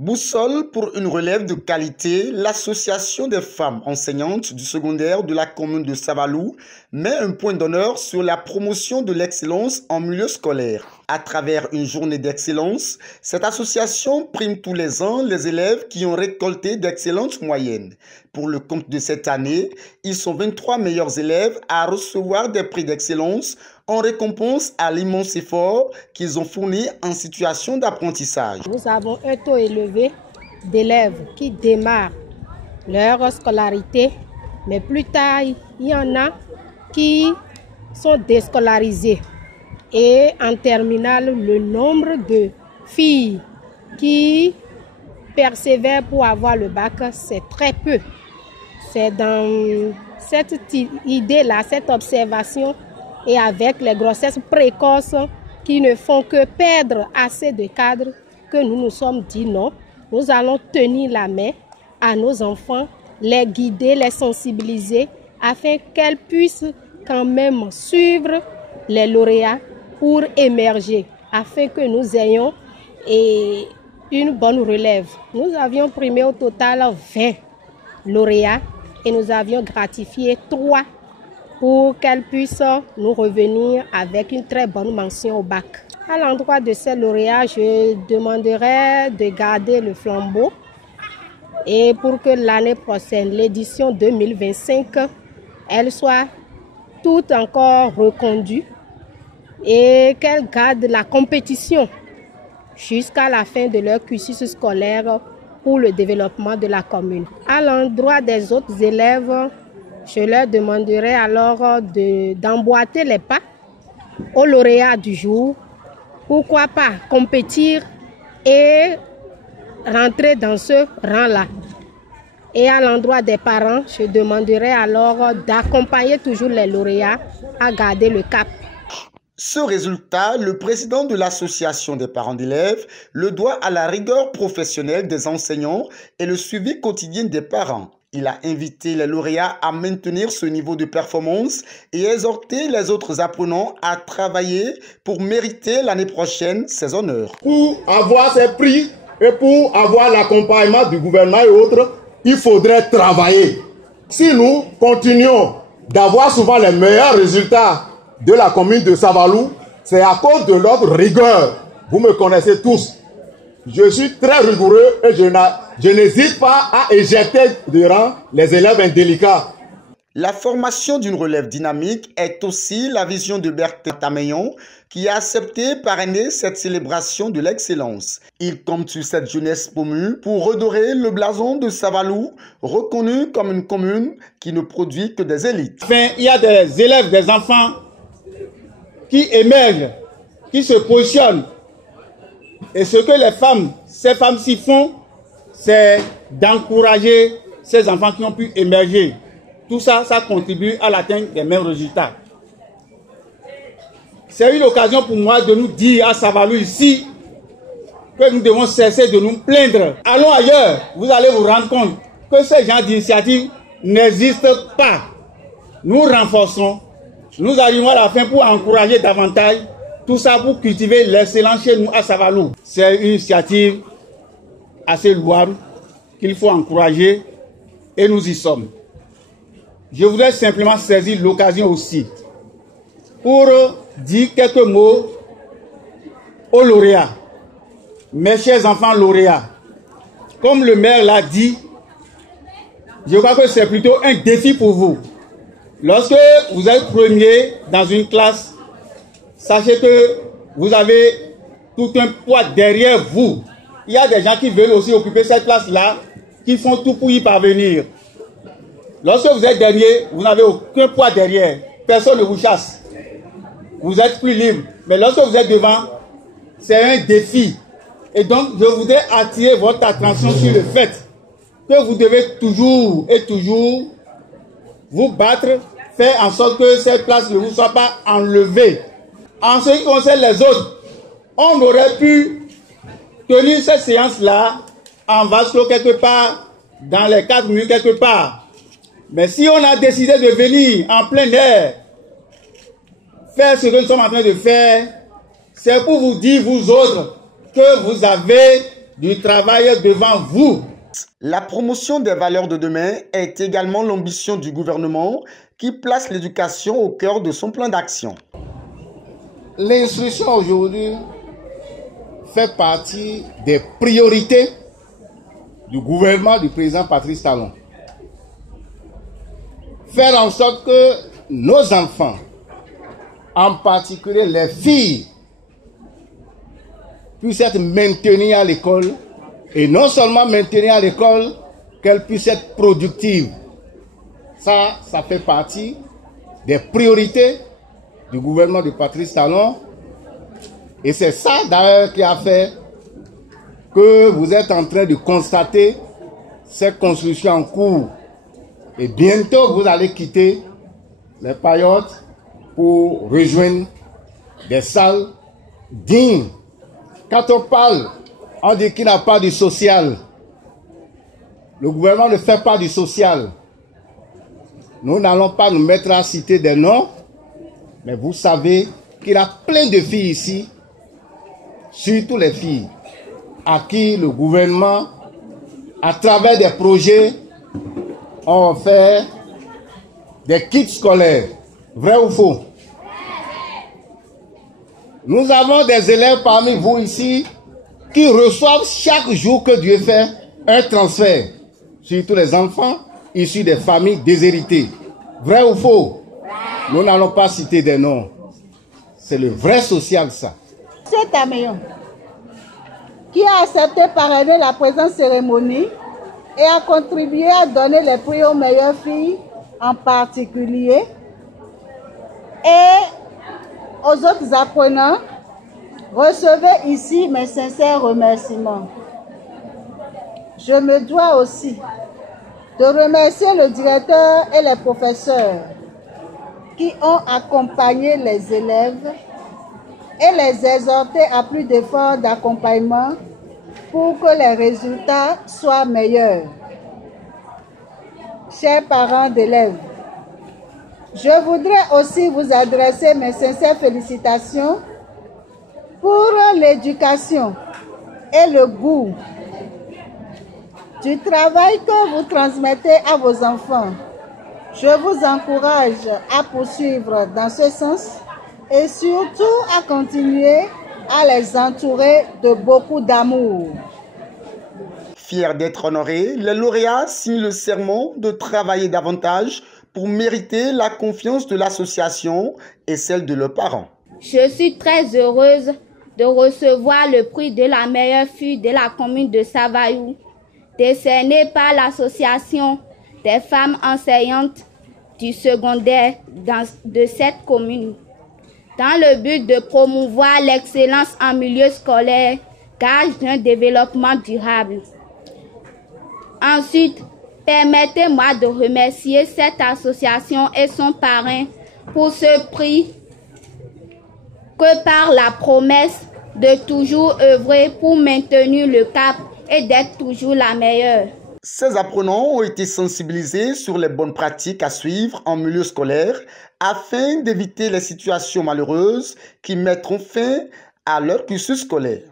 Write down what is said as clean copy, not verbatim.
Boussole pour une relève de qualité, l'association des femmes enseignantes du secondaire de la commune de Savalou met un point d'honneur sur la promotion de l'excellence en milieu scolaire. À travers une journée d'excellence, cette association prime tous les ans les élèves qui ont récolté d'excellentes moyennes. Pour le compte de cette année, ils sont 23 meilleurs élèves à recevoir des prix d'excellence en récompense à l'immense effort qu'ils ont fourni en situation d'apprentissage. Nous avons un taux élevé d'élèves qui démarrent leur scolarité, mais plus tard, il y en a qui sont déscolarisés. Et en terminale, le nombre de filles qui persévèrent pour avoir le bac, c'est très peu. C'est dans cette idée-là, cette observation, et avec les grossesses précoces qui ne font que perdre assez de cadres, que nous nous sommes dit non, nous allons tenir la main à nos enfants, les guider, les sensibiliser, afin qu'elles puissent quand même suivre les lauréats pour émerger, afin que nous ayons une bonne relève. Nous avions primé au total 20 lauréats et nous avions gratifié 3 pour qu'elles puissent nous revenir avec une très bonne mention au bac. À l'endroit de ces lauréats, je demanderai de garder le flambeau et pour que l'année prochaine, l'édition 2025, elle soit toute encore reconduite et qu'elles gardent la compétition jusqu'à la fin de leur cursus scolaire pour le développement de la commune. À l'endroit des autres élèves, je leur demanderai alors d'emboîter les pas aux lauréats du jour. Pourquoi pas compétir et rentrer dans ce rang-là. Et à l'endroit des parents, je demanderai alors d'accompagner toujours les lauréats à garder le cap. Ce résultat, le président de l'association des parents d'élèves le doit à la rigueur professionnelle des enseignants et le suivi quotidien des parents. Il a invité les lauréats à maintenir ce niveau de performance et exhorté les autres apprenants à travailler pour mériter l'année prochaine ces honneurs. Pour avoir ces prix et pour avoir l'accompagnement du gouvernement et autres, il faudrait travailler. Si nous continuons d'avoir souvent les meilleurs résultats de la commune de Savalou, c'est à cause de notre rigueur. Vous me connaissez tous. Je suis très rigoureux et je n'hésite pas à éjecter de rang les élèves indélicats. La formation d'une relève dynamique est aussi la vision de Bertin Tameillon qui a accepté parrainer cette célébration de l'excellence. Il compte sur cette jeunesse promue pour redorer le blason de Savalou, reconnu comme une commune qui ne produit que des élites. Enfin, il y a des élèves, des enfants qui émergent, qui se positionnent. Et ce que ces femmes-ci font, c'est d'encourager ces enfants qui ont pu émerger. Tout ça, ça contribue à l'atteinte des mêmes résultats. C'est une occasion pour moi de nous dire à Savalou ici que nous devons cesser de nous plaindre. Allons ailleurs, vous allez vous rendre compte que ces genres d'initiatives n'existent pas. Nous renforçons, nous arrivons à la fin pour encourager davantage. Tout ça pour cultiver l'excellence chez nous à Savalou. C'est une initiative assez louable qu'il faut encourager et nous y sommes. Je voudrais simplement saisir l'occasion aussi pour dire quelques mots aux lauréats. Mes chers enfants lauréats, comme le maire l'a dit, je crois que c'est plutôt un défi pour vous. Lorsque vous êtes premier dans une classe, sachez que vous avez tout un poids derrière vous. Il y a des gens qui veulent aussi occuper cette place-là, qui font tout pour y parvenir. Lorsque vous êtes dernier, vous n'avez aucun poids derrière. Personne ne vous chasse. Vous êtes plus libre. Mais lorsque vous êtes devant, c'est un défi. Et donc, je voudrais attirer votre attention sur le fait que vous devez toujours et toujours vous battre, faire en sorte que cette place ne vous soit pas enlevée. En ce qui concerne les autres, on aurait pu tenir cette séance-là en vase clos quelque part, dans les 4 murs quelque part. Mais si on a décidé de venir en plein air, faire ce que nous sommes en train de faire, c'est pour vous dire, vous autres, que vous avez du travail devant vous. La promotion des valeurs de demain est également l'ambition du gouvernement qui place l'éducation au cœur de son plan d'action. L'instruction aujourd'hui fait partie des priorités du gouvernement du président Patrice Talon. Faire en sorte que nos enfants, en particulier les filles, puissent être maintenues à l'école, et non seulement maintenues à l'école, qu'elles puissent être productives. Ça fait partie des priorités du gouvernement de Patrice Talon. Et c'est ça d'ailleurs qui a fait que vous êtes en train de constater cette construction en cours. Et bientôt vous allez quitter les paillotes pour rejoindre des salles dignes. Quand on parle, on dit qu'il n'y a pas du social. Le gouvernement ne fait pas du social. Nous n'allons pas nous mettre à citer des noms, mais vous savez qu'il y a plein de filles ici, surtout les filles, à qui le gouvernement, à travers des projets, ont fait des kits scolaires. Vrai ou faux? Nous avons des élèves parmi vous ici qui reçoivent chaque jour que Dieu fait un transfert, surtout les enfants issus des familles déshéritées. Vrai ou faux? Nous n'allons pas citer des noms. C'est le vrai social, ça. C'est Tameyon qui a accepté parrainer la présente cérémonie et a contribué à donner les prix aux meilleures filles en particulier et aux autres apprenants. Recevez ici mes sincères remerciements. Je me dois aussi de remercier le directeur et les professeurs qui ont accompagné les élèves et les exhorter à plus d'efforts d'accompagnement pour que les résultats soient meilleurs. Chers parents d'élèves, je voudrais aussi vous adresser mes sincères félicitations pour l'éducation et le goût du travail que vous transmettez à vos enfants. Je vous encourage à poursuivre dans ce sens et surtout à continuer à les entourer de beaucoup d'amour. Fiers d'être honorés, les lauréats signent le serment de travailler davantage pour mériter la confiance de l'association et celle de leurs parents. Je suis très heureuse de recevoir le prix de la meilleure fille de la commune de Savaou, décerné par l'association des femmes enseignantes du secondaire de cette commune, dans le but de promouvoir l'excellence en milieu scolaire, gage d'un développement durable. Ensuite, permettez-moi de remercier cette association et son parrain pour ce prix que par la promesse de toujours œuvrer pour maintenir le cap et d'être toujours la meilleure. Ces apprenants ont été sensibilisés sur les bonnes pratiques à suivre en milieu scolaire afin d'éviter les situations malheureuses qui mettront fin à leur cursus scolaire.